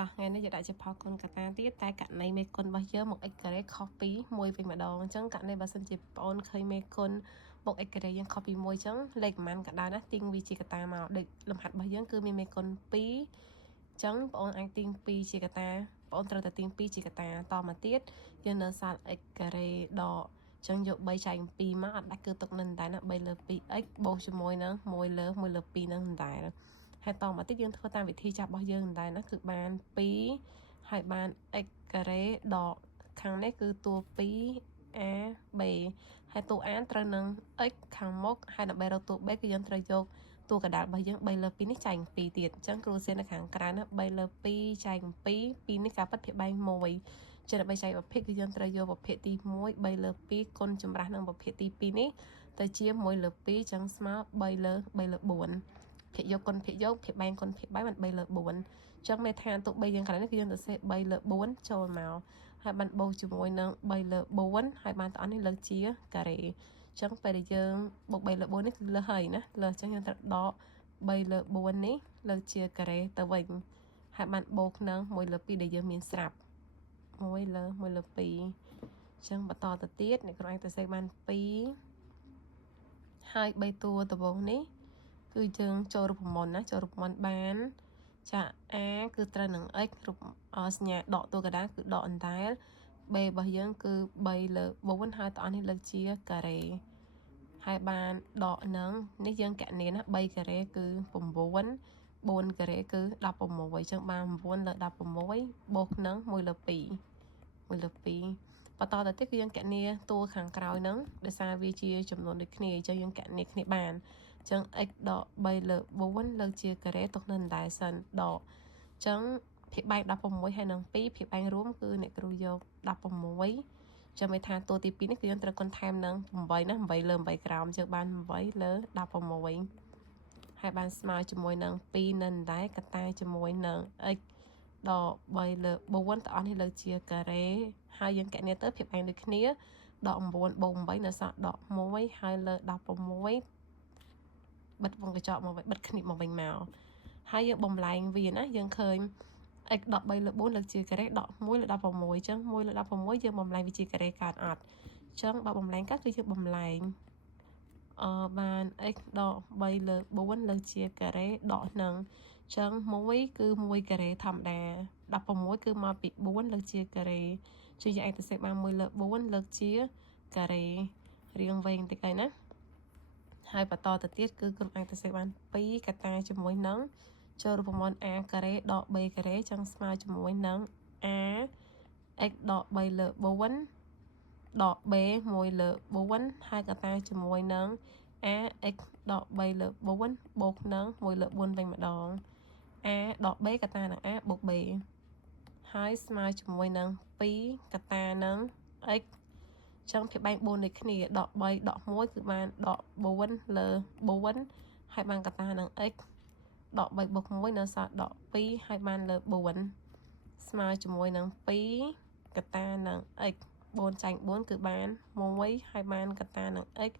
តោះថ្ងៃនេះយើងដាក់ជាផលគុណកតាទៀតតែករណីមេគុណរបស់យើងមក x ការ៉េខុសពី1វិញម្ដងអញ្ចឹងករណីបើសិនជាបងអូនឃើញមេគុណមក x ការ៉េយើងខុសពី1អញ្ចឹងលេខប្រមាណក៏ដោយណាទាញវាជាកតាមកដូចលំហាត់របស់យើងគឺមានមេគុណ2អញ្ចឹងបងអូនអាចទាញ2ជាកតាបងអូនត្រូវតែទាញ2ជាកតាតមកទៀតយើងនៅសល់ x ការ៉េដកអញ្ចឹងយក3ចែក2មកអត់ដាច់គឺទុកនឹងតែណា3លើ 2x បូកជាមួយនឹង1លើ2នឹងតែហើយតមកទៀតយើងធ្វើតាមវិធីចាប់របស់យើងដែរណាគឺបាន2ហើយបាន x ការ៉េដកខាងនេះគឺតួ 2a b ហើយតួ a ត្រូវនឹង x ខាងមុខហើយដើម្បីរកតួ b គឺយើងត្រូវយកតួកណ្ដាលរបស់យើង3លើ2នេះចែក2ទៀតអញ្ចឹងគ្រូសៀននៅខាងក្រៅណា3លើ2ចែក2 2នេះការពិតភាគបែង1ចឹងដើម្បីចែកប្រភេទគឺយើងត្រូវយកប្រភេទទី1 3លើ2គុណចម្រាស់នឹងប្រភេទទី2នេះទៅជា1លើ2អញ្ចឹងស្មើ3លើ4ភាគយកគុណភាគយកភាគបែងគុណភាគបែងបាន3លើ4អញ្ចឹងមេឋានទុក3យើងកន្លែងនេះគឺយើងទៅសេ3លើ4ចូលមកហើយបានបូកជាមួយនឹង3លើ4ហើយបានតអស់នេះលើកជាការ៉េអញ្ចឹងពេលដែលយើងបូក3លើ4នេះគឺលើសហើយណាលើសអញ្ចឹងយើងត្រូវដក3លើ4នេះលើកជាការ៉េទៅវិញហើយបានបូកនឹង1លើ2ដែលយើងមានស្រាប់1លើ2អញ្ចឹងបន្តទៅទៀតអ្នកគ្រូអាចទៅសេបាន2ហើយ3តួដំបូងនេះគឺយើងចូលរូបមន្តណាចូលរូបមន្តបានចា a គឺត្រូវនឹង x រូបសញ្ញាដកតួកណ្ដាលគឺដកអណ្ដែល b របស់យើងគឺ3លើ4ហើយតអស់នេះលើកជាការ៉េហើយបានដកនឹងនេះយើងកណនាណា3ការ៉េគឺ9 4ការ៉េគឺ16អញ្ចឹងបាន9លើ16បូកនឹង1លើ2បន្តទៅទៀតគឺយើងកណនាតួខាងក្រោយហ្នឹងដោយសារវាជាចំនួនដូចគ្នាអញ្ចឹងយើងកណនាគ្នាបានអញ្ចឹង x ដក3លើ4លើកជាការ៉េទុកនៅដដែលសិនដកអញ្ចឹងភាគបែង16ហើយនឹង2ភាគបែងរួមគឺអ្នកគ្រូយក16ចាំមេថាតួទី2នេះគឺយើងត្រូវគុណថែមនឹង8ណា8លើ8ក្រោមអញ្ចឹងបាន8លើ16ហើយបានស្មើជាមួយនឹង2នៅដដែលកតាជាមួយនឹង x ដក3លើ4តអស់នេះលើកជាការ៉េហើយយើងកណនាទៅភាគបែងដូចគ្នាដក9បូក8នៅសល់ដក1ហើយលើ16បិទវងកញ្ចក់មកវិញបិទគ្នាមកវិញមកហើយយើងបំលែងវាណាយើងឃើញ x ដក3លើ4លើកជាការ៉េដក1លើ16អញ្ចឹង1លើ16យើងបំលែងវាជាការ៉េកើតអត់អញ្ចឹងបើបំលែងកើតគឺយើងបំលែងបាន x ដក3លើ4លើកជាការ៉េដកនឹងអញ្ចឹង1គឺ1ការ៉េធម្មតា16គឺមកពី4លើកជាការ៉េជាយើងអាចទៅសេបាន1លើ4លើកជាការ៉េរៀងវែងតិចហើយណាហើយបន្តទៅទៀតគឺគ្រូអាចទៅសេបាន2កតាជាមួយនឹងចូលរូបមន្ត a ការ៉េដក b ការ៉េចឹងស្មើជាមួយនឹង a x ដក3លើ4ដក b 1លើ4ហើយកតាជាមួយនឹង a x ដក3លើ4បូកនឹង1លើ4វិញម្ដង a ដក b កតានឹង a បូក b ហើយស្មើជាមួយនឹង2កតានឹង x ចឹងភាគបែង4ដូចគ្នាដក3ដក1គឺបានដក4លើ4ហើយបានកតានឹង x ដក3បូក1នៅសល់ដក2ហើយបានលើ4ស្មើជាមួយនឹង2កតានឹង x 4ចែក4គឺបាន1ហើយបានកតានឹង x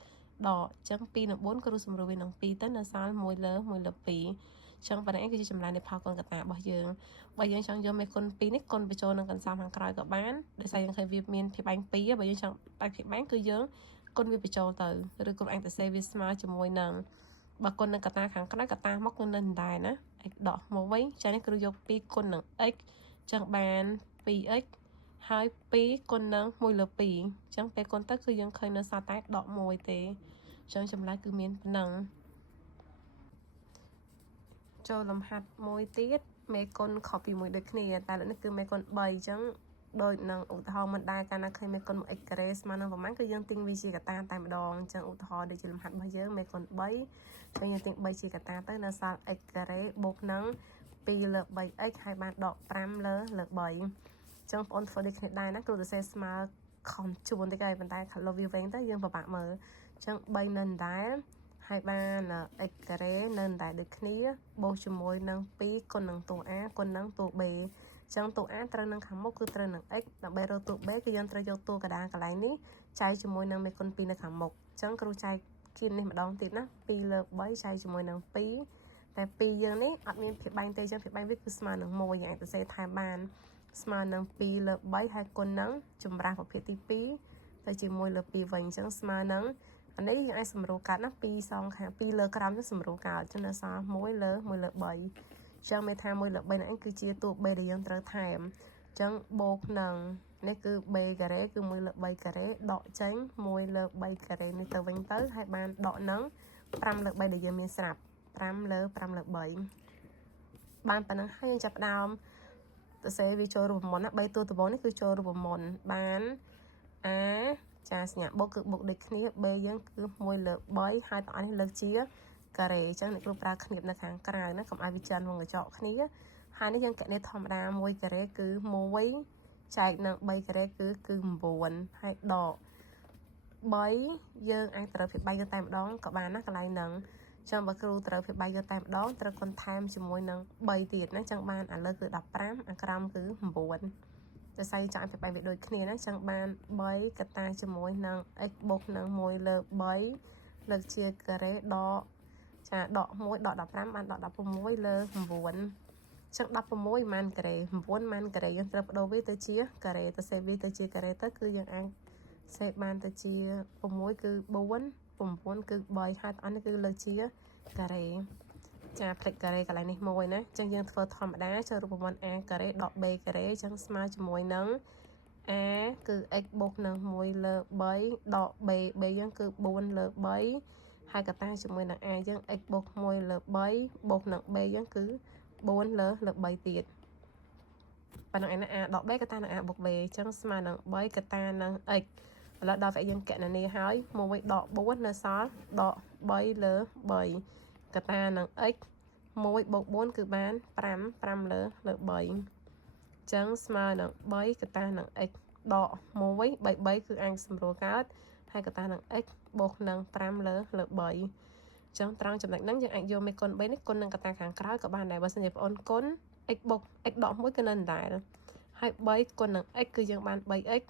ដកអញ្ចឹង2និង4គ្រូសម្រួលវានឹង2ទៅនៅសល់1លើ2អញ្ចឹងប៉ុណ្ណេះគឺជាចម្លើយនៃផលគុណកតារបស់យើងបើយើងចង់យកមេគុណ2នេះគុណបញ្ចូលនឹងកន្សំខាងក្រោយក៏បានដោយសារយើងឃើញវាមានភាគបែង2បើយើងចង់បែងភាគបែងគឺយើងគុណវាបញ្ចូលទៅឬគុណអាចទៅសេវាស្មើជាមួយនឹងបើគុណនឹងកតាខាងក្រោយកតាមកគឺនៅដែរណា x ដកមកវិញចា៎នេះគ្រូយក2គុណនឹង x ចឹងបាន 2x ហើយ2គុណនឹង1លើ2អញ្ចឹងពេលគុណទៅគឺយើងឃើញនៅសល់តែដក1ទេអញ្ចឹងចម្លើយគឺមានប៉ុណ្ណឹងចូលលំហាត់មួយទៀតមេគុណខុសពី1ដូចគ្នាតែលើនេះគឺមេគុណ3អញ្ចឹងដូចនឹងឧទាហរណ៍មិនដែរកាលណាឃើញមេគុណ x ការ៉េស្មើនឹងប្រមាណគឺយើងទាញវាជាកតាតែម្ដងអញ្ចឹងឧទាហរណ៍ដូចជាលំហាត់របស់យើងមេគុណ3អញ្ចឹងយើងទាញ3ជាកតាទៅនៅសល់ x ការ៉េបូកនឹង2លើ 3x ហើយបានដក5លើ3អញ្ចឹងបងប្អូនធ្វើដូចគ្នាដែរណាគ្រូសរសេរស្មើខំជួនតិចហើយប៉ុន្តែខាងលើវាវិញទៅយើងពិបាកមើលអញ្ចឹង3នៅដែរហើយបាន x ការ៉េនៅតែដូចគ្នាបូកជាមួយនឹង2គុណនឹងតួ a គុណនឹងតួ b អញ្ចឹងតួ a ត្រូវនឹងខាងមុខគឺត្រូវនឹង x ដើម្បីរកតួ b គឺយើងត្រូវយកតួកណ្ដាលកន្លែងនេះចែកជាមួយនឹងមេគុណ2នៅខាងមុខអញ្ចឹងគ្រូចែកគៀននេះម្ដងទៀតណា2លើ3ចែកជាមួយនឹង2 តែ2យើងនេះអត់មានភាពបាញ់ទេចឹងភាពបាញ់វាគឺស្មើនឹង1យើងអាចសរសេរថែមបានស្មើនឹង2លើ3ហើយគុណនឹងចម្រាស់ប្រភេទទី2ទៅជាមួយលើ2វិញអញ្ចឹងស្មើនឹងអានេះយើងអាចសម្រួលកាត់ណា2សងខាង2លើក្រោមទៅសម្រួលកាត់អញ្ចឹងនៅសល់1លើ3អញ្ចឹងមេថា1លើ3ហ្នឹងគឺជាតួ b ដែលយើងត្រូវថែមអញ្ចឹងបូកនឹងនេះគឺ b ការ៉េគឺ1លើ3ការ៉េដកចេញ1លើ3ការ៉េនេះទៅវិញទៅហើយបានដកនឹង5លើ3ដែលយើងមានស្រាប់5លើ3បានប៉ុណ្ណឹងហើយយើងចាប់ផ្ដើមសរសេរវាចូលរូបមន្តណា3តួដំបូងនេះគឺចូលរូបមន្តបាន a ចាសញ្ញាបូកគឺបូកដូចគ្នា b យើងគឺ1លើ3ហើយទាំងអស់នេះលើកជាការ៉េអញ្ចឹងអ្នកគ្រូប្រើគ្នាបនៅខាងក្រៅណាកុំឲ្យវាច្រើនវងកញ្ចក់គ្នាហើយនេះយើងកណិតធម្មតា1ការ៉េគឺ1ចែកនឹង3ការ៉េគឺ9ហើយដក3យើងអាចត្រូវភាពបែកយកតែម្ដងក៏បានណាកន្លែងហ្នឹងចឹងបើគ្រូត្រូវភាពបែកយកតែម្ដងត្រូវគុណថែមជាមួយនឹង3ទៀតណាចឹងបានឥឡូវគឺ15អាក្រោមគឺ9តែស្អីចង់ភាពបែកវាដូចគ្នាណាចឹងបាន3កតាជាមួយនឹង x បូកនឹង1លើ3លើកជាការ៉េដកចាដក1ដក15បានដក16លើ9ចឹង16ម៉ានការ៉េ9ម៉ានការ៉េយើងត្រូវបដូរវាទៅជាការ៉េទៅសេវាទៅជាការ៉េទៅគឺយើងអាចសេបានទៅជា6គឺ4 9គឺ3ហើយអស់នេះគឺលើកជាការ៉េចាផ្លេចការ៉េកន្លែងនេះមួយណាអញ្ចឹងយើងធ្វើធម្មតាចូលរូបមន្ត a ការ៉េដក b ការ៉េអញ្ចឹងស្មើជាមួយនឹង a គឺ x បូកនឹង1លើ3ដក b យើងគឺ4លើ3ហើយកតាជាមួយនឹង a យើង x បូក1លើ3បូកនឹង b យើងគឺ4លើ3ទៀតប៉ុណ្ណឹងឯណា a ដក b កតានឹង a បូក b អញ្ចឹងស្មើនឹង3កតានឹង x ឥឡូវដល់វគ្គយើងកណនាហើយ1ដក4នៅសល់ដក3លើ3កតានឹង x 1បូក4គឺបាន5លើ3អញ្ចឹងស្មើនឹង3កតានឹង x ដក1 3គឺអាចសម្រួលកើតហើយកតានឹង x បូកនឹង5លើ3អញ្ចឹងត្រង់ចំណុចហ្នឹងយើងអាចយកមេគុណ3នេះគុណនឹងកតាខាងក្រោយក៏បានដែរបើសិនជាបងអូនគុណ x បូក x ដក1គឺនៅដដែលហើយ3គុណនឹង x គឺយើងបាន 3x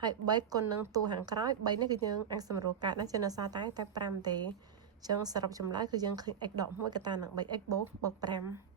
ហើយ3គុណនឹងតួខាងក្រោយ3នេះគឺយើងអាចសម្រួលកាត់ណាជានៅសល់តែ5ទេអញ្ចឹងសរុបចម្លើយគឺយើងឃើញ x ដក1កតានឹង 3x បូក5